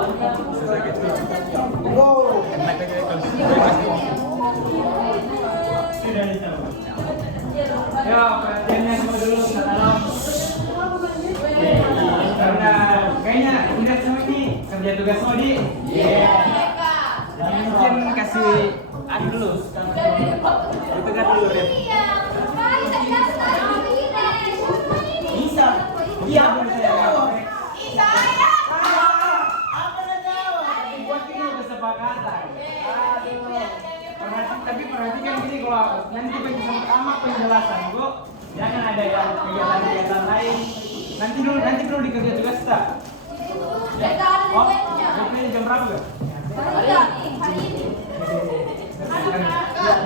Sudah gitu. Enak aja kalau bebas tuh. Yo, perhatiannya semua dulu salam. Karena kayaknya udah semua ini kerja tugas semua di. Jadi mungkin kasih dulu. Itu kan dulu Ren. Bisa. Iya boleh saya. Buat ini kesepakatan. Tapi perhatikan gini, kalau nanti penjelasan Bu, jangan ada yang kegiatan-kegiatan lain. Nanti dulu dikerja tugas tak? Oh, jam berapa gak?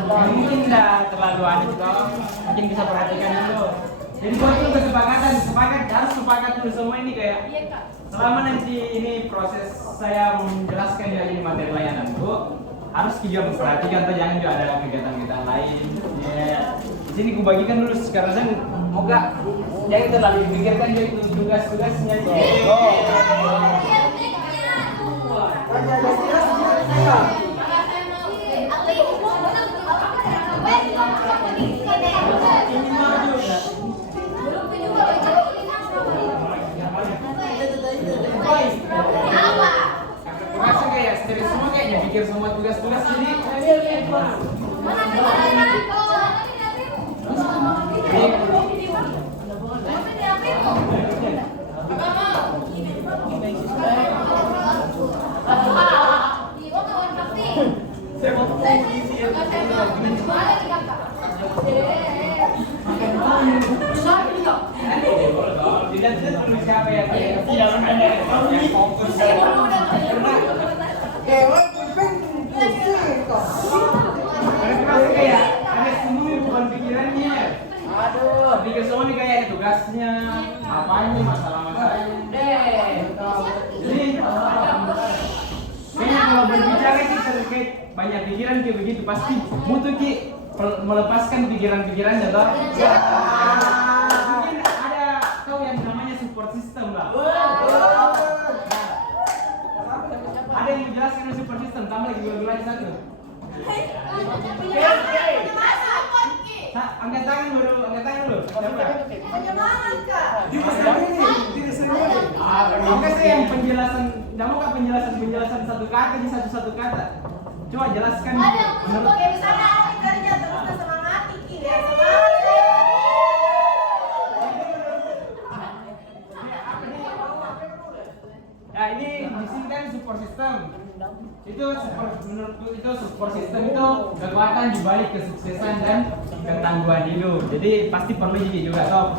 Mungkin tidak terlalu aneh toh, mungkin bisa perhatikan dulu. Jadi buat itu harus sepakat dulu semua ini kayak selama nanti ini proses saya menjelaskan ya ini materi layanan Bu, harus juga memperhatikan atau jangan juga ada kegiatan-kegiatan lain. Di sini ku bagikan dulu sekarang saya moga jangan terlalu dipikirkan dia itu tugas-tugasnya. Merasa kayak stres semua kayaknya pikir semua tugas-tugas jadi siapa yang fokus kayak ada semua bukan pikirannya. Aduh, pikir semua nih kayak tugasnya, apa ini masalah-masalahnya. Jadi kayaknya kalau berbicara kita terkait banyak pikiran kayak begitu pasti butuh ki melepaskan pikiran-pikiran atau mungkin ada kau yang namanya support system lah. Ada yang menjelaskan support system, tambah lagi gula-gula satu. Angkat tangan dulu. Oke sih yang penjelasan, tidak mau penjelasan satu kata di satu kata. Coba jelaskan. Menurut nah ini di sini kan support system. Menurutku itu support system itu kekuatan di balik kesuksesan dan ketangguhan hidup. Jadi pasti perlu juga toh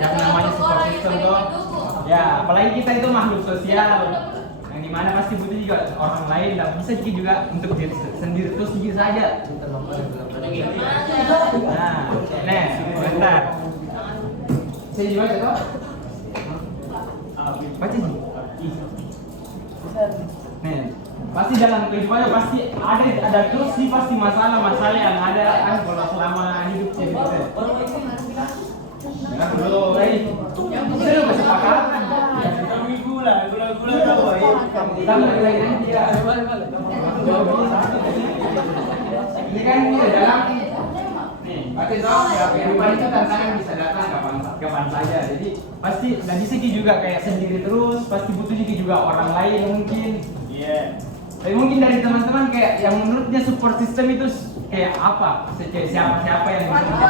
yang namanya support system tuh. Ya, apalagi kita itu makhluk sosial yang dimana pasti butuh juga orang lain. Dan bisa juga untuk diri sendiri terus sendiri saja. Nah, bentar. Saya juga toh. Baca sih. Nih, pasti dalam kehidupannya pasti ada terus sih pasti masalah yang ada kan kalau selama hidup jadi gitu. Jangan dulu, seru kesepakatan. Gula tahu ya. Kita lagi nanti ya. Ini kan dalam nih, pasti tahu ya kehidupan itu tantangan bisa datang kapan saja. Jadi pasti dan di sini juga kayak sendiri terus, pasti butuh juga orang lain mungkin. Iya. Tapi mungkin dari teman-teman kayak yang menurutnya support system itu kayak apa? Siapa yang bisa?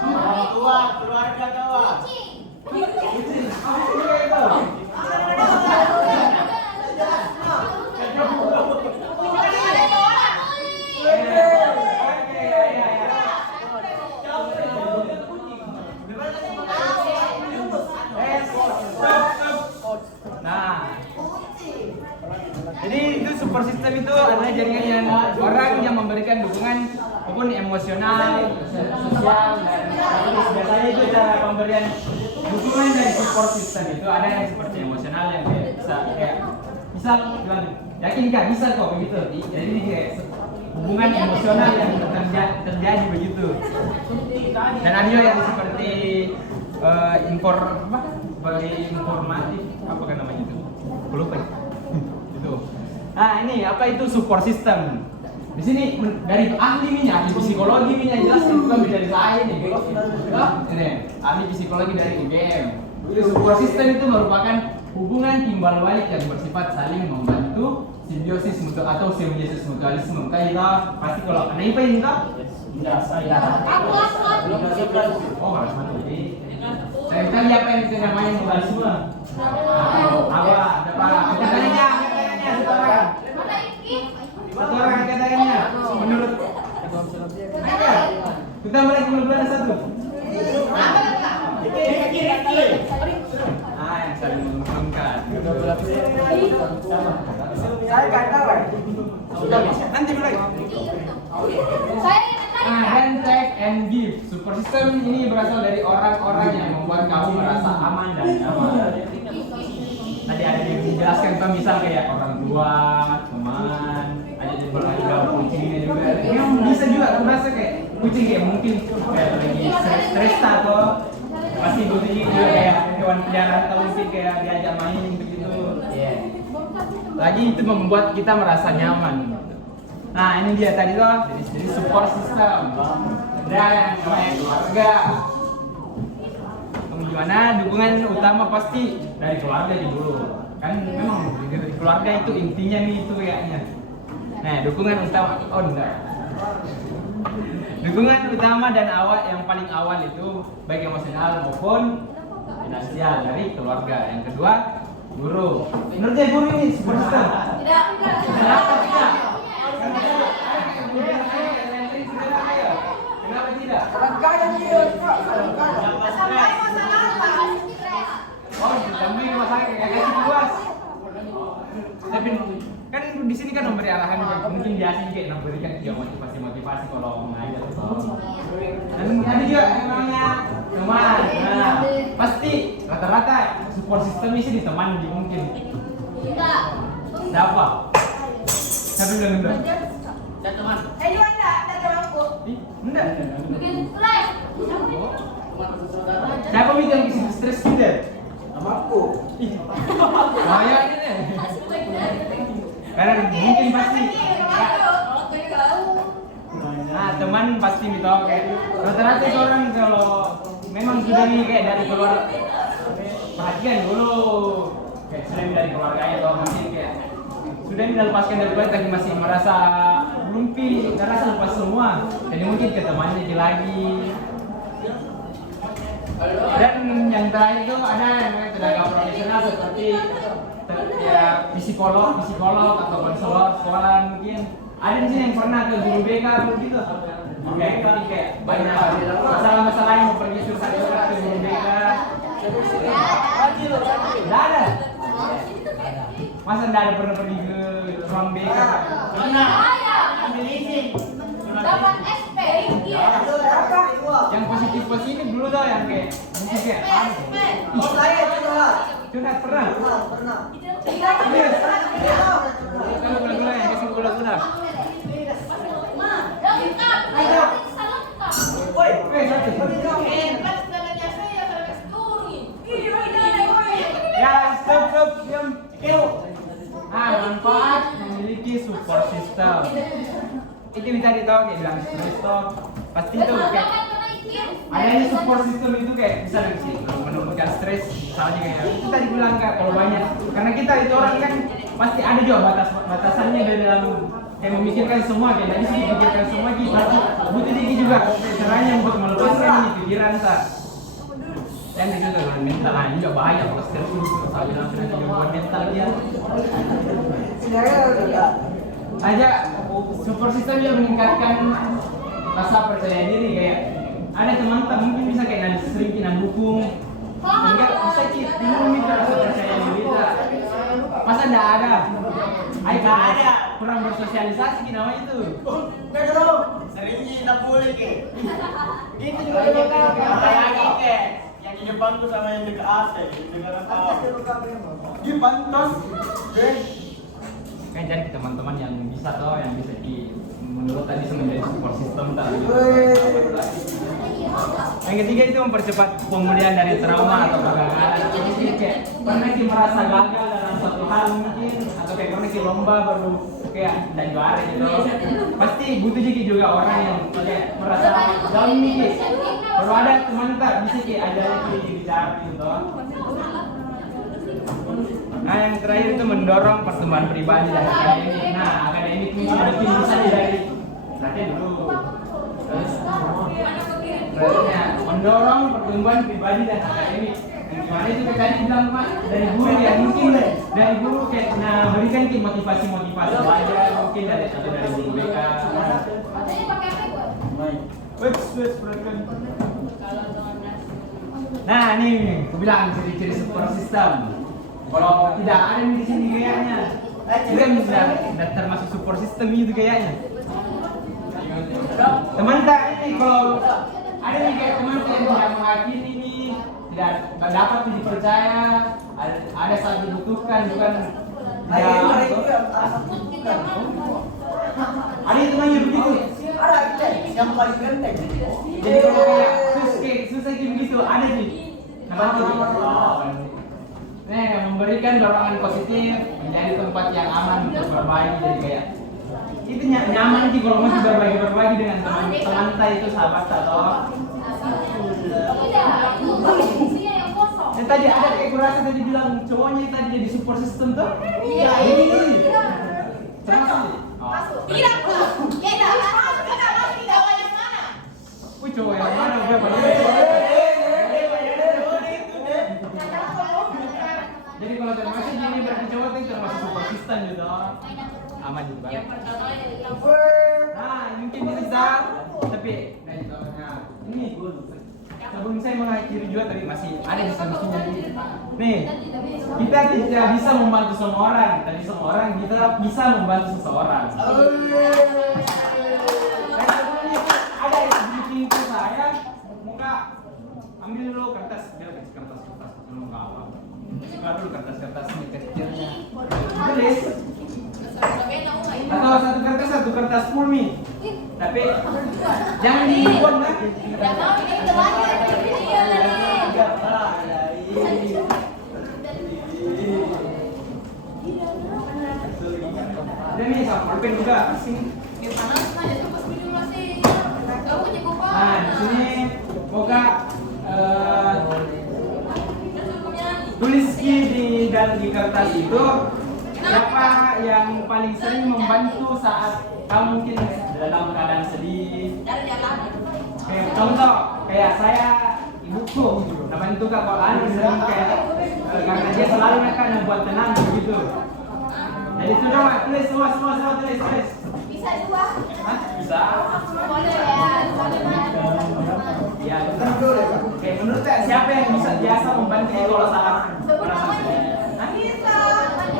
Orang tua, keluarga kawan. Jadi itu support system itu adalah jaringan orang yang memberikan dukungan maupun emosional, sosial, dan biasanya itu cara pemberian dukungan dari support system itu ada yang seperti emosional yang kayak misal bilang yakin nggak bisa kok begitu. Jadi ini kayak hubungan emosional yang terjadi begitu. Dan ada yang seperti sebagai informatif apa kan namanya itu? Lupa. Itu. Nah, ini apa itu support system? Di sini dari ahli psikologi jelaskan bukan dari saya nih. Ini ahli psikologi dari UGM. Support system itu merupakan hubungan timbal balik yang bersifat saling membantu, simbiosis atau simbiosis mutualisme. Kita pasti kalau ada apa ini kak? Aku. Oh, harus mati. Saya kita lihat apa yang itu namanya mutualisme. Apa? Katanya, sekarang. Satu orang katanya. Menurut. Ayo. Kita mulai bulan satu. Yang saling menguntungkan. Saya nggak tahu. Nanti mulai. Dan take and give. Support system ini berasal dari orang-orang yang membuat kamu merasa aman dan nyaman. Tadi ada yang dijelaskan kan, misal kayak orang tua, teman, ada yang juga kucingnya juga. Yang bisa juga aku rasa kayak kucing kayak mungkin kayak lagi stres atau pasti kucing juga kayak hewan peliharaan atau mungkin kayak diajak main begitu. Lagi itu membuat kita merasa nyaman. Nah ini dia tadi tuh jadi support system. Ada yang namanya keluarga. Gimana dukungan utama pasti dari keluarga dulu. Kan memang dari keluarga itu intinya nih itu kayaknya. Nah dukungan utama dukungan utama dan awal yang paling awal itu baik emosional maupun finansial dari keluarga. Yang kedua guru. Menurut saya guru ini support system. Tidak. Kenapa tidak? Kenapa tidak? Sampai masalah apa? Oh, sampai masalah kayak kasih puas. Tapi kan di sini kan memberi arahan mungkin biasa kayak memberikan dia motivasi kalau mengajar. Dan ada juga namanya teman. Nah, pasti rata-rata support system ini di teman mungkin. Tidak. Siapa? Siapa yang enggak? Ya teman. Ada temanku. Enggak. Bikin stres. Siapa yang bikin stres kita? Namaku. Bahaya ini nih. Karena mungkin pasti. Nah teman pasti gitu kayak rata-rata orang kalau memang sudah nih kayak dari keluar perhatian dulu kayak selain dari keluarganya atau mungkin kayak sudah dilepaskan dari keluarga tapi masih merasa belum pilih karena lepas semua jadi mungkin ke temannya lagi. Dan yang terakhir itu ada yang tenaga profesional seperti ya psikolog atau konselor sekolah mungkin ada di sini yang pernah ke guru BK begitu. Oke, jadi kayak banyak masalah-masalah yang mau pergi curhat ke guru BK. Tidak ada. Masa tidak ada pernah pergi ke ruang BK? Ambil izin. Dapat SP. Yang positif dulu tuh yang kayak mungkin kayak Oh saya curhat. curhat pernah. Tidak. Kalau gula-gula yang kasih gula-gula. Woi. Satu. Ya, stop, diam. Manfaat memiliki support system. Itu tadi tahu kayak bilang stop. Pasti itu kayak adanya support system itu kayak bisa sih menurunkan stres. Misalnya kayak itu tadi bilang kak kalau banyak karena kita itu orang kan pasti ada juga batasannya dari dalam kayak memikirkan semua kayak jadi sih memikirkan semua kita butuh dikit juga caranya untuk melepaskan ini pikiran tak. Dan itu dengan mental lain juga bahaya kalau stres itu sampai nanti gangguan mental dia. Aja support system yang meningkatkan rasa percaya diri kayak ada teman-teman mungkin bisa kayak sering dukung sehingga bisa timbul rasa percaya diri kita. Masa enggak ada? Ayo ada. Kurang bersosialisasi gimana itu? Enggak dulu. Seringnya tak boleh ke. Gitu juga apalagi ke yang di depan tuh sama yang dekat AC, dekat di pantas. Kan jadi teman-teman yang bisa toh yang bisa menurut tadi menjadi support system tadi. Yang ketiga itu mempercepat pemulihan dari trauma atau kegagalan. Jadi kayak pernah kita merasa gagal dalam suatu hal mungkin, atau kayak pernah kita lomba baru kayak dan juara gitu. Pasti butuh juga orang yang kayak merasa down nih. Baru ada teman tak bisa kayak ada yang bicara gitu. Nah yang terakhir itu mendorong pertumbuhan pribadi dan akademik. Nah akademik ini mungkin bisa dari latihan dulu. Terus selanjutnya mendorong pertumbuhan pribadi dan akademik. Gimana itu kayak tadi bilang Pak dari guru ya mungkin dari guru kayak berikan motivasi belajar mungkin dari guru BK. Nah nih, aku bilang ciri-ciri support system. Kalau tidak ada di sini kayaknya, itu kan termasuk support system itu kayaknya. Teman tak ini kalau ada nih kayak teman yang tidak menghakimi ini, tidak dapat dipercaya, ada saat dibutuhkan bukan ada itu namanya begitu. Yang paling penting. Jadi kalau kayak susah kayak begitu ada nih. Nah, memberikan dorongan positif menjadi tempat yang aman untuk berbagi jadi kayak itu nyaman sih kalau masih berbagi dengan teman itu sahabat atau yang tadi ada kayak kurasa tadi bilang cowoknya tadi jadi support system tuh Iya. Tidak, wih cowok yang mana udah banyak. Jadi kalau termasuk ini berarti cowok itu termasuk support system gitu aman gitu banget. Nah mungkin bisa tapi ini sebelum saya mengakhiri juga tadi masih ada di sana nih kita tidak bisa membantu semua orang tadi semua orang kita bisa membantu seseorang. Ada yang bikin ke saya muka ambil dulu kertas dulu nggak apa buka dulu kertas ini kecilnya tulis atau satu kertas full nih tapi jangan dibuang lagi. Ini sama pulpen juga sini. Nah di sini moga tulis di kertas itu siapa yang paling sering membantu saat kamu mungkin dalam keadaan sedih. Kayak contoh kayak saya ibuku namanya itu Kak Kolan sering kayak karena dia selalu akan membuat tenang begitu. Jadi itu coba tulis semua tulis. Bisa juga. Hah? Bisa. Boleh ya. Ya, oke, menurut saya siapa yang bisa biasa membantu kalau saat merasa sedih? Bisa.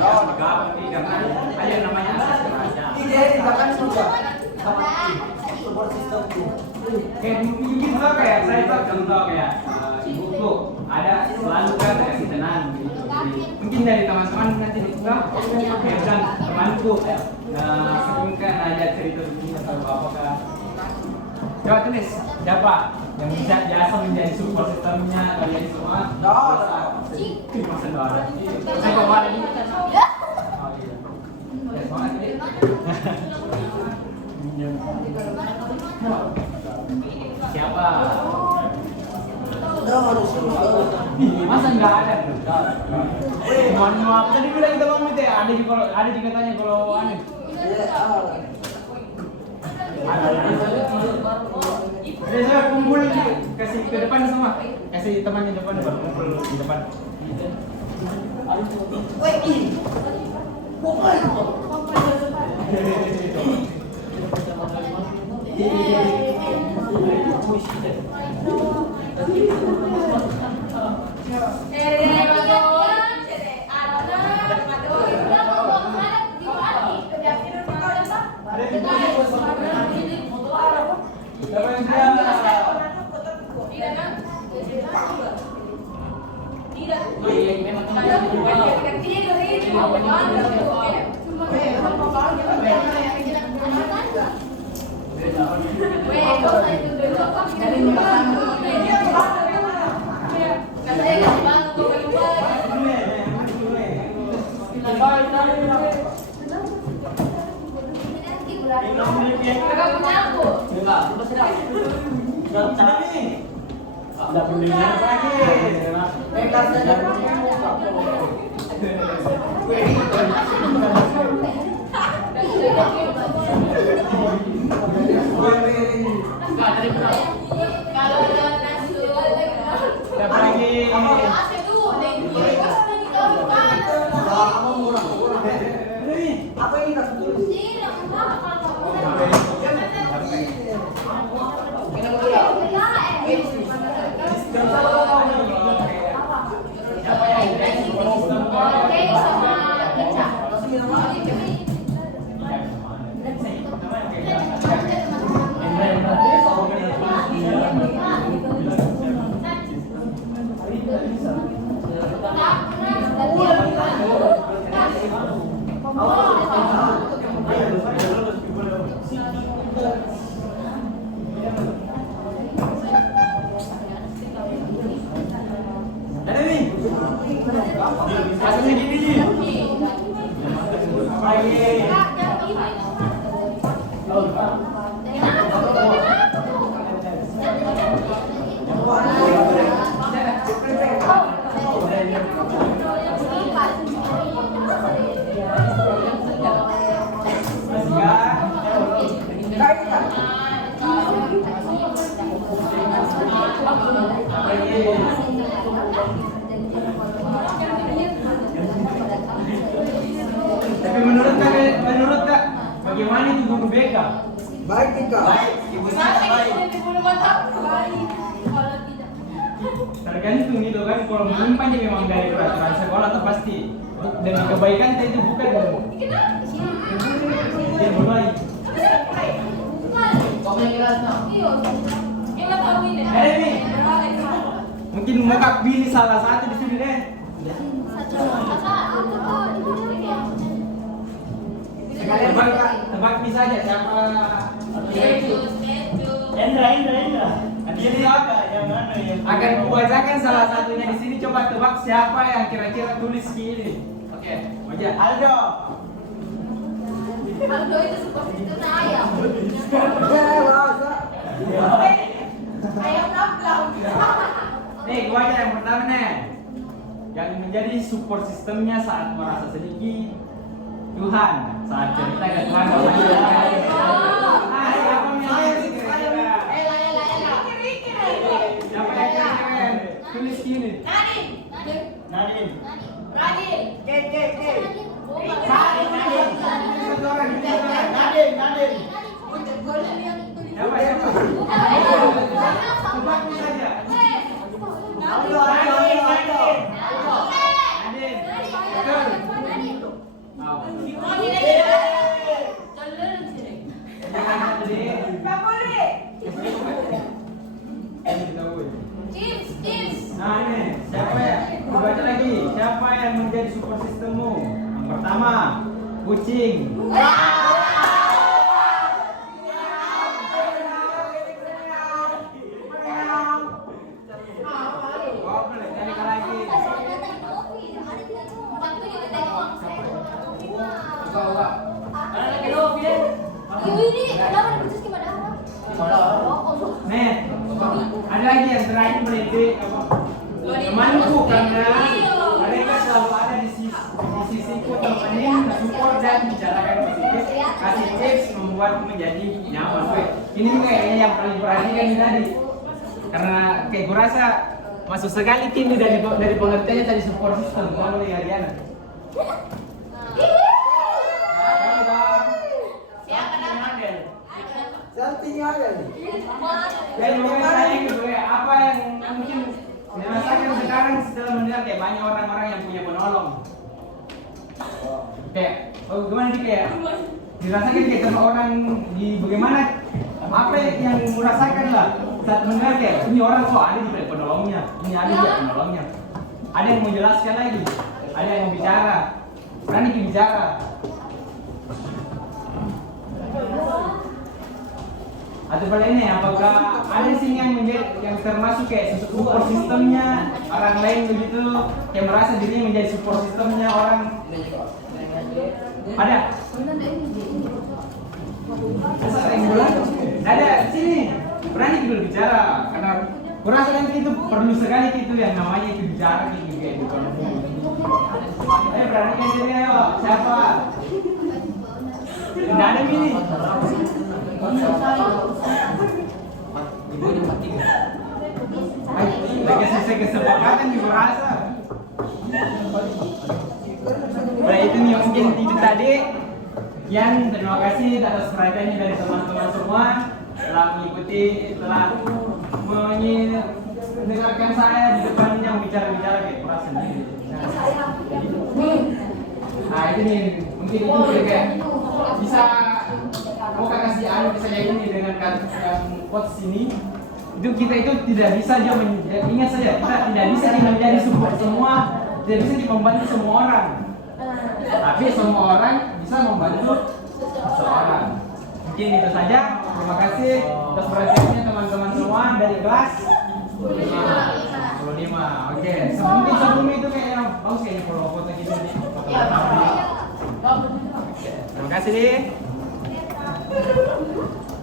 Oh, enggak, karena ada yang namanya asas aja. Dia dikatakan juga. Support system. Kayak mungkin kayak saya tuh contoh kayak ibuku ada selalu kan kasih tenang gitu. Jadi, mungkin dari teman-teman nanti dibuka kayak dan temanku sering kan ada cerita begini atau apa kan. Coba tulis siapa yang bisa biasa menjadi support systemnya kalian semua. Masa doa. Saya kemarin. Oh iya. Ya semangat nih. Siapa? Masa nggak ada? Mohon maaf. Tadi bilang kita ngomong itu ya. Ada juga tanya kalau aneh. Ada saya kumpul kasih ke depan semua. Kasih temannya depan baru kumpul di depan. Tidak. Tapi menurut kak, bagaimana itu guru BK? Baik Tika. Baik, ibu saya baik. Tergantung itu kan, kalau menyimpan dia memang dari peraturan sekolah atau pasti demi kebaikan itu bukan dia mulai. Ini mungkin mau kak pilih salah satu di sini deh. Tebak bisa aja siapa. Indra. Jadi apa yang mana yang Akan kubacakan salah satunya di sini, coba tebak siapa yang kira-kira tulis ini. Oke, aja. Aldo. Aldo itu seperti itu ayam. Ayam nablang. Nih, gua aja yang pertama nih. Yang menjadi support sistemnya saat merasa sedikit, Tuhan. Saat cerita ke Tuhan. Siapa yang kira-kira? Siapa yang kira-kira? Tulis gini. Nadine. Nadine. Siapa? Tebak saja. Aldo. Nah ini, siapa ya? Baca lagi, siapa yang menjadi support sistemmu? Yang pertama, kucing. Nih, ada lagi yang terakhir berarti temanku karena mereka selalu ada di sisiku, temenin, support dan bicarakan positif, kasih tips membuatku menjadi nyaman. Ini kayaknya yang paling perhatikan ini tadi, karena kayak gue rasa masuk sekali kini dari pengertiannya tadi support system. Kamu lihat Diana. Cantiknya ada nih. Dan juga tanya gitu ya, apa yang mungkin dirasakan sekarang setelah mendengar kayak banyak orang-orang yang punya penolong. Kayak, gimana sih kayak dirasakan kayak sama orang di bagaimana apa yang merasakan lah saat mendengar kayak ini orang kok ada juga penolongnya, ini ada juga penolongnya. Ada yang mau jelaskan lagi, ada yang mau bicara, berani bicara. Atau pada ini, apakah ada di sini yang yang termasuk kayak support sistemnya orang lain begitu, yang merasa dirinya menjadi support sistemnya orang? Ada? Ada sini. Berani dulu bicara karena kurasa nanti itu perlu sekali itu yang namanya itu bicara gitu kayak gitu. Ayo beranikan diri ayo. Siapa? Tidak ada gini. Lagi selesai kesepakatan juga rasa. Nah itu nih mungkin itu tadi. Yang terima kasih atas perhatiannya dari teman-teman semua telah mengikuti, telah mendengarkan saya di depannya bicara-bicara kayak kurang sendiri. Nah itu nih mungkin itu kayak bisa mau kasih anu bisa ini dengan quotes ini. Itu kita itu tidak bisa aja ingat saja kita tidak bisa menjadi support semua, tidak bisa membantu semua orang. Tapi semua orang bisa membantu seseorang. Mungkin itu saja. Terima kasih atas perhatiannya teman-teman semua dari kelas 55. Oke, mungkin sebelum itu kayaknya bagus kayaknya kalau foto gitu nih. Terima kasih nih.